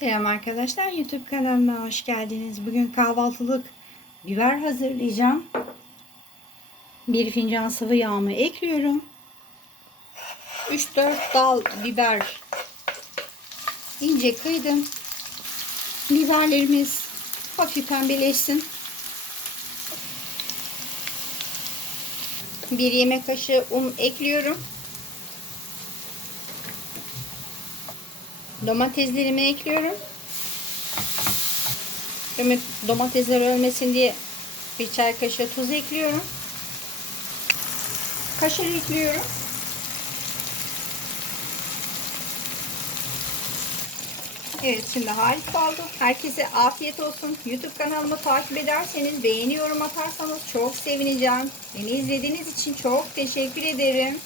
Selam arkadaşlar YouTube kanalıma hoş geldiniz. Bugün kahvaltılık biber hazırlayacağım. Bir fincan sıvı yağımı ekliyorum. 3-4 dal biber ince kıydım. Biberlerimiz hafif pembeleşsin. Bir yemek kaşığı un ekliyorum. Domateslerimi ekliyorum. Domatesler ölmesin diye bir çay kaşığı tuz ekliyorum. Kaşar ekliyorum. Evet şimdi harika oldu. Herkese afiyet olsun. YouTube kanalımı takip ederseniz beğeni yorum atarsanız çok sevineceğim. Beni izlediğiniz için çok teşekkür ederim.